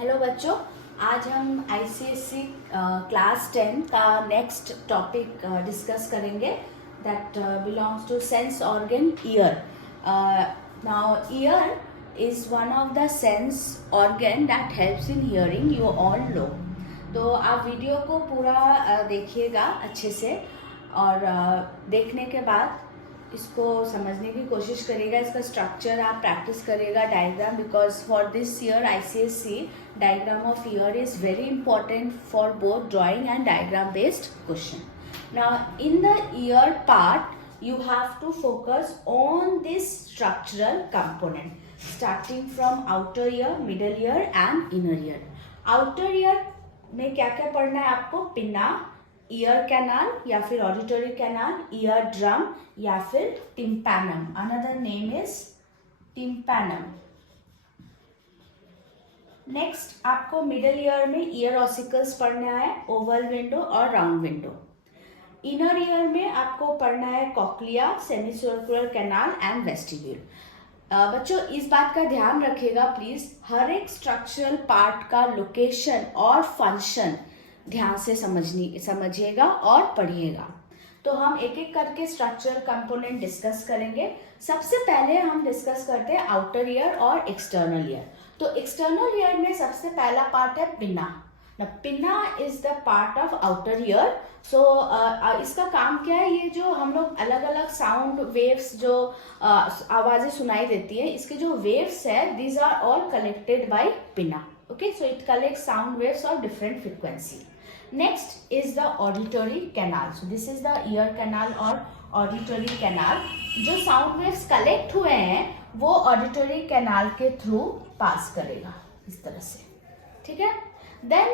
Hello बच्चों, आज हम आईसीएससी क्लास 10 का नेक्स्ट टॉपिक डिस्कस करेंगे that belongs to sense organ ear. Now ear is one of the sense organ that helps in hearing, you all know. तो आप video को पूरा देखिएगा अच्छे से और देखने के बाद इसको समझने की कोशिश करेगा. इसका स्ट्रक्चर आप प्रैक्टिस करेगा, diagram, because for this year ICSC diagram of ear is very important for both drawing and diagram based question. Now in the ear part you have to focus on this structural component starting from outer ear, middle ear and inner ear. Outer ear में क्या क्या पढ़ना है आपको? Pinna, ear canal या फिर auditory canal, ear drum या फिर tympanum. Another name is tympanum. Next आपको मिडल ईयर में ईयर ऑसिकल्स पढ़ना है, ओवल विंडो और राउंड विंडो. इनर ईयर में आपको पढ़ना है cochlea, semi circular canal and vestibule. बच्चों इस बात का ध्यान रखिएगा प्लीज, हर एक स्ट्रक्चरल पार्ट का लोकेशन और फंक्शन ध्यान से समझिएगा और पढ़िएगा. तो हम एक एक करके स्ट्रक्चरल कंपोनेंट डिस्कस करेंगे. सबसे पहले हम डिस्कस करते हैं आउटर ईयर और एक्सटर्नल ईयर. तो एक्सटर्नल ईयर में सबसे पहला पार्ट है pinna. Pinna is the part of outer ear. So इसका काम क्या है? ये जो हम लोग अलग अलग साउंड वेव्स जो आवाजें सुनाई देती है, इसके जो वेव्स है, these are all collected by pinna. Okay, so it collect sound waves of different frequency. Next is the auditory canal. So this is the ear canal और ऑडिटरी कैनाल. जो साउंड वेव्स कलेक्ट हुए हैं वो auditory canal के through pass करेगा इस तरह से. ठीक है. Then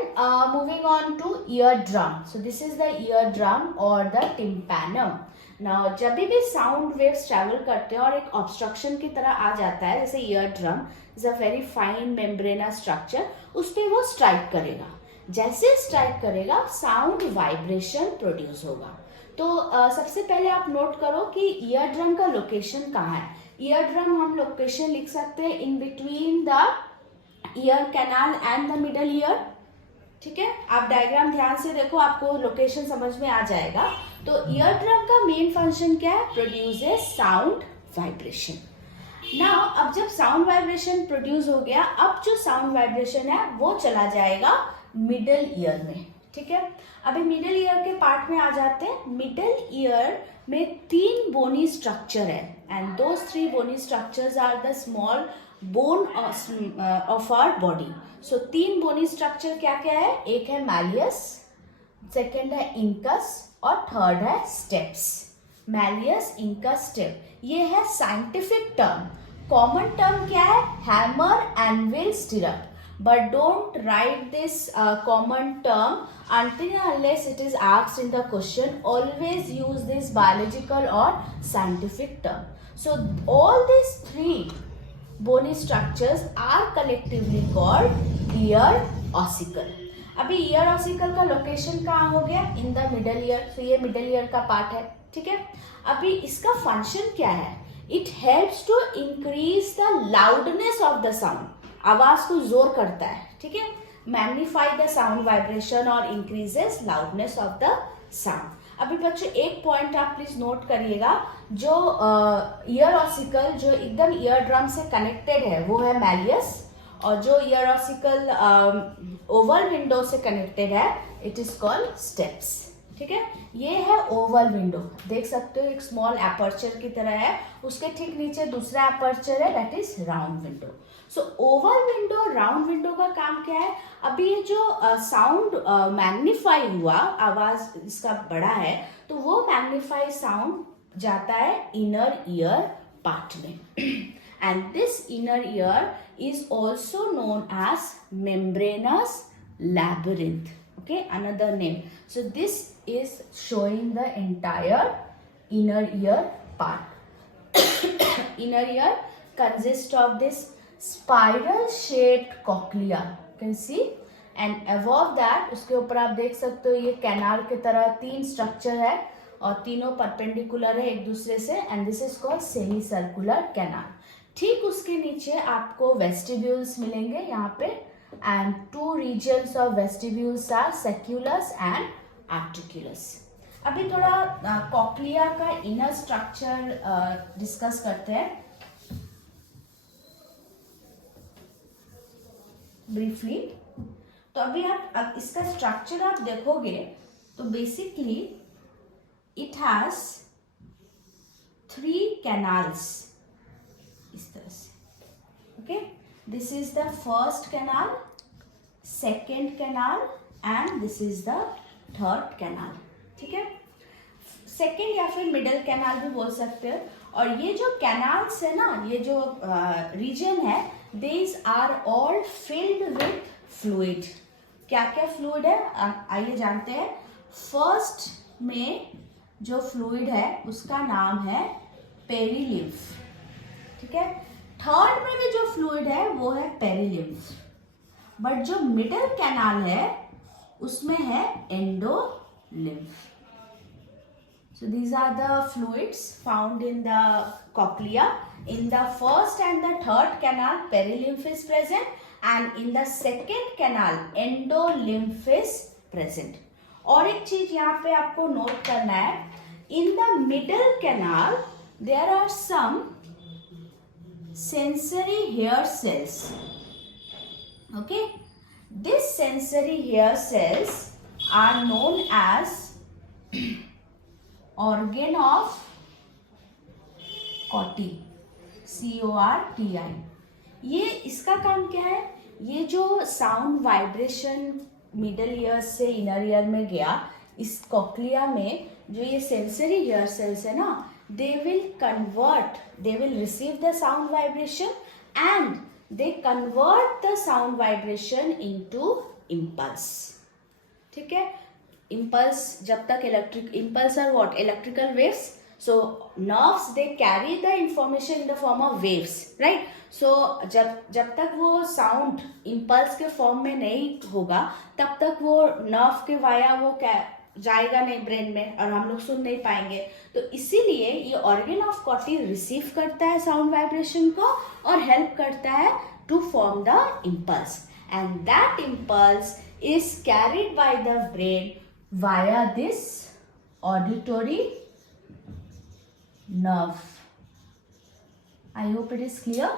moving on to ear drum. So this is the ear drum और द टिम्पैनम. नाउ जब भी साउंड वेव्स ट्रैवल करते हैं और एक ऑब्स्ट्रक्शन की तरह आ जाता है, जैसे ear drum is a very fine membranous structure, उस पर वो स्ट्राइक करेगा. जैसे स्ट्राइक करेगा साउंड वाइब्रेशन प्रोड्यूस होगा. तो सबसे पहले आप नोट करो कि ईयर ड्रम का लोकेशन कहाँ है. ईयर ड्रम हम लोकेशन लिख सकते हैं in between the ear canal and the middle ear. ठीक है, आप डायग्राम ध्यान से देखो, आपको लोकेशन समझ में आ जाएगा. तो ईयर ड्रम का मेन फंक्शन क्या है? Produces sound vibration. नाउ अब जब साउंड वाइब्रेशन प्रोड्यूस हो गया, अब जो साउंड वाइब्रेशन है वो चला जाएगा मिडल ईयर में. ठीक है, अभी मिडल ईयर के पार्ट में आ जाते हैं. मिडल ईयर में 3 बोनी स्ट्रक्चर है and those 3 bony structures are the small bone of our body. So 3 bony structure क्या क्या है? एक है मैलियस, सेकेंड है इंकस और थर्ड है स्टेप्स. मैलियस, इंकस, स्टेप, ये है साइंटिफिक टर्म. कॉमन टर्म क्या है? Hammer, anvil, stirrup. But don't write this common term until and unless it is asked in the question. Always use this biological or scientific term. So all these 3 bony structures are collectively called ear ossicle. अभी ear ossicle का location कहाँ हो गया? in the middle ear. So ये middle ear का part है. ठीक है, अभी इसका फंक्शन क्या है? It helps to increase the loudness of the sound. आवाज को जोर करता है. ठीक है, मैग्नीफाई द साउंड वाइब्रेशन और increases loudness of the sound. अभी बच्चों एक पॉइंट आप प्लीज नोट करिएगा. जो ईयर ऑसिकल जो एकदम ईयर ड्रम से कनेक्टेड है वो है मैलियस, और जो ईयर ऑसिकल ओवल विंडो से कनेक्टेड है इट इज कॉल्ड स्टेप्स. ठीक है, ये है ओवल विंडो, देख सकते हो एक स्मॉल एपर्चर की तरह है. उसके ठीक नीचे दूसरा एपर्चर है, that is round window. So Oval window, round window का काम क्या है? अभी ये जो साउंड मैग्नीफाई हुआ, आवाज इसका बड़ा है, तो वो मैग्नीफाई साउंड जाता है इनर ईयर पार्ट में. And this inner ear is also known as membranous labyrinth. Okay, another name. So this is showing the entire inner ear part. Inner ear consists of this spiral shaped cochlea, you can see, and above that उसके ऊपर आप देख सकते हो ये canal की तरह 3 structure है और तीनों परपेंडिकुलर है एक दूसरे से, and this is called semi circular canal. ठीक उसके नीचे आपको वेस्टिब्यूल्स मिलेंगे यहाँ पे, and two regions of vestibules are saculus and articulus. अभी थोड़ा कॉक्लिया का इनर स्ट्रक्चर डिस्कस करते हैं ब्रीफली. तो अभी आप इसका स्ट्रक्चर आप देखोगे तो बेसिकली इट हैज 3 canals इस तरह से. Okay, this is the first canal, second canal and this is the third canal. ठीक है, सेकेंड या फिर मिडल कैनाल भी बोल सकते हैं. और ये जो कैनाल्स है ना, ये जो रीजन है, these are all filled with fluid. क्या क्या फ्लूइड है आइए जानते हैं. फर्स्ट में जो फ्लूइड है उसका नाम है पेरीलिम्फ. ठीक है, थर्ड में भी जो फ्लूइड है वो है पेरीलिम्फ. बट जो मिडल कैनाल है उसमें है endolymph. So these are the fluids found in the cochlea. In the first and the third canal, perilymph is present, and in the second canal, endolymph is present. और एक चीज यहाँ पे आपको नोट करना है. In the middle canal, there are some sensory hair cells. Okay, these sensory hair cells are known as organ of Corti, CORTI. ये इसका काम क्या है? ये जो साउंड वाइब्रेशन मिडल ईयर से इनर ईयर में गया, इस कॉक्लिया में जो ये सेंसरी हेयर सेल्स है ना, they will receive the sound vibration and they convert the sound vibration into impulse. ठीक है, impulse जब तक impulse are what? Electrical waves. So nerves they carry the information in the form of waves, right? So जब तक वो sound impulse के form में नहीं होगा तब तक वो nerve के वाया वो जाएगा नहीं ब्रेन में और हम लोग सुन नहीं पाएंगे. तो इसीलिए ये organ of Corti रिसीव करता है साउंड वाइब्रेशन को और हेल्प करता है to form the impulse, and that impulse is carried by the brain via this auditory nerve. I hope it is clear.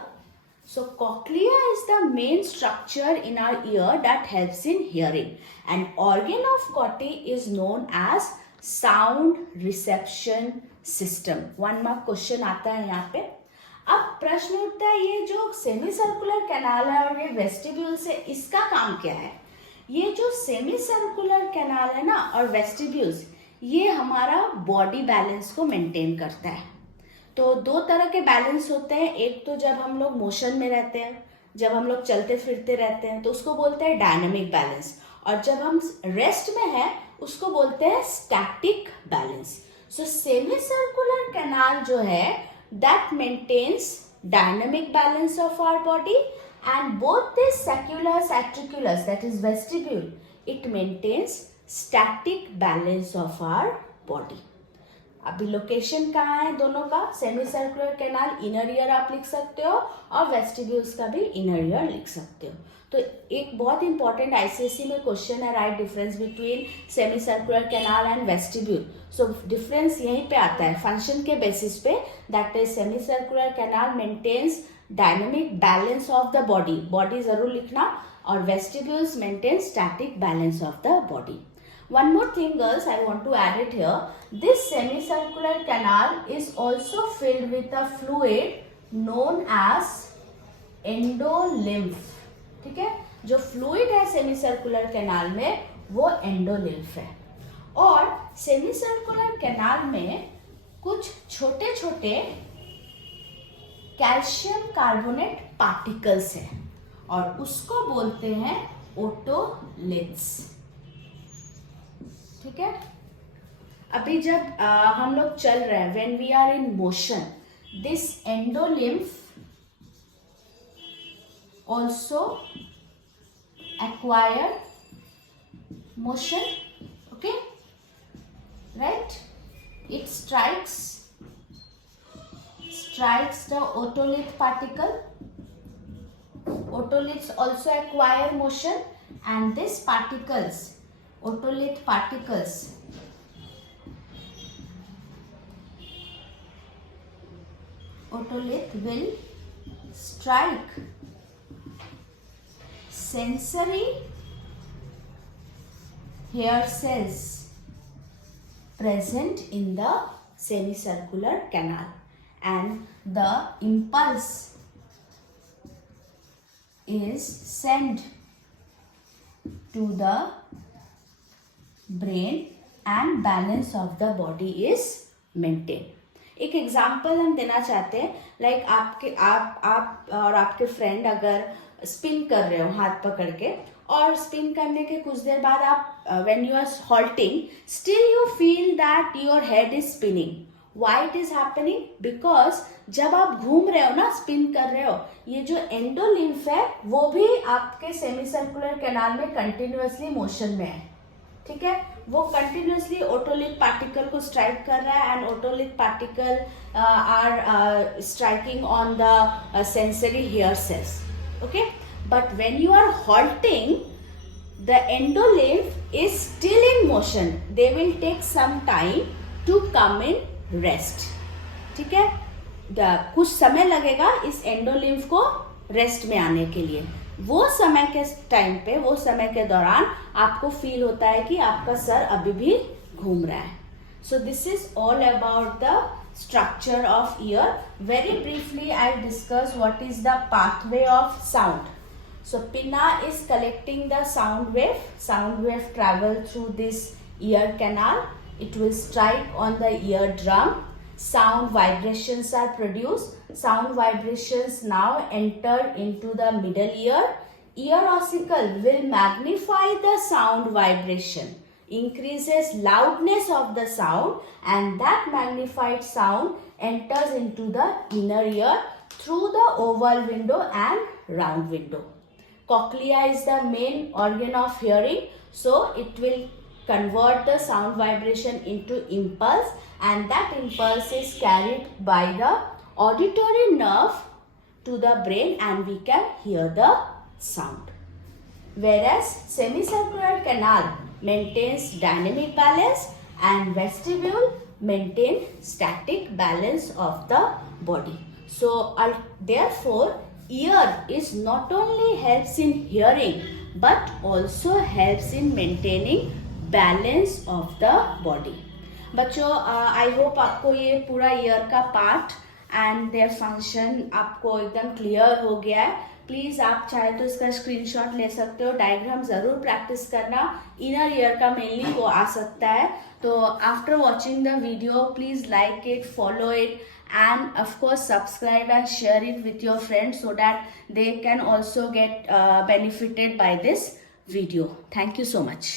So cochlea is the main structure in our ear that helps in hearing, and organ of Corti is known as sound reception system. One mark question आता है यहाँ पे. अब प्रश्न उठता है ये जो सेमी सर्कुलर कैनाल है और ये वेस्टिब्यूल्स है, इसका काम क्या है? ये जो सेमी सर्कुलर कैनाल है ना और वेस्टिब्यूल्स, ये हमारा बॉडी बैलेंस को मेंटेन करता है. तो दो तरह के बैलेंस होते हैं. एक तो जब हम लोग मोशन में रहते हैं, जब हम लोग चलते फिरते रहते हैं तो उसको बोलते हैं डायनामिक बैलेंस, और जब हम रेस्ट में हैं उसको बोलते हैं static balance. So semi circular canal जो है that maintains dynamic balance of our body, and both this saculus atriculus, that is vestibule, it maintains static balance of our body. अभी लोकेशन कहाँ है दोनों का? Semi circular canal inner ear आप लिख सकते हो और वेस्टिब्यूल्स का भी इनर ईयर लिख सकते हो. तो एक बहुत इंपॉर्टेंट आईसीएससी में क्वेश्चन है, write difference between semi circular canal and vestibule. So difference यहीं पे आता है फंक्शन के बेसिस पे. That is semi circular canal maintains dynamic balance of the body जरूर लिखना, और vestibules maintain static balance of the body. One more thing girls, I want to add it here. This semicircular canal is also filled with a fluid known as endolymph. ठीक है, जो fluid है सेमीसर्कुलर canal में वो endolymph है. और सेमीसर्कुलर canal में कुछ छोटे छोटे कैल्शियम कार्बोनेट पार्टिकल्स हैं और उसको बोलते हैं ओटोलिथ्स. ठीक है, अभी जब हम लोग चल रहे हैं, when we are in motion, this endolymph also acquire motion. Okay, right? It strikes the otolith particle Otoliths also acquire motion, and these particles, otolith particles, otolith will strike sensory hair cells present in the semicircular canal, and the impulse is sent to the brain and balance of the body is maintained. एक example हम देना चाहते हैं, like आप और आपके friend अगर spin कर रहे हो हाथ पकड़ के, और स्पिन करने के कुछ देर बाद आप when you are halting, still you feel that your head is spinning. Why it is happening? Because जब आप घूम रहे हो ना, स्पिन कर रहे हो, ये जो एंडोलिम्फ है वो भी आपके सेमी सर्कुलर कैनाल में कंटिन्यूअसली मोशन में है. ठीक है, वो कंटिन्यूअसली ओटोलिथ पार्टिकल को स्ट्राइक कर रहा है, and otolith particle are striking on the sensory hair cells. Okay, but when you are halting, the endolymph is still in motion. They will take some time to come in rest. ठीक है, कुछ समय लगेगा इस endolymph को rest में आने के लिए. वो समय के टाइम पे, वो समय के दौरान आपको फील होता है कि आपका सर अभी भी घूम रहा है. सो this is all about the structure of ear. Very briefly I'll discuss what is the pathway of sound. So pinna is collecting the sound wave. Sound wave travel through this ear canal. It will strike on the eardrum. Sound vibrations are produced. Sound vibrations now enter into the middle ear. Ear ossicle will magnify the sound vibration, increases loudness of the sound, and that magnified sound enters into the inner ear through the oval window and round window. Cochlea is the main organ of hearing, so it will convert the sound vibration into impulse, and that impulse is carried by the auditory nerve to the brain, and we can hear the sound. Whereas semicircular canal maintains dynamic balance and vestibule maintain static balance of the body. So therefore ear is not only helps in hearing but also helps in maintaining balance of the body. बच्चों, I hope आपको ये पूरा year का part and their function आपको एकदम clear हो गया है. प्लीज़ आप चाहे तो इसका स्क्रीनशॉट ले सकते हो. डायग्राम ज़रूर प्रैक्टिस करना. इनर ईयर का मेनली वो आ सकता है. तो after watching the video please like it, follow it, and of course subscribe and share it with your friends so that they can also get benefited by this video. Thank you so much.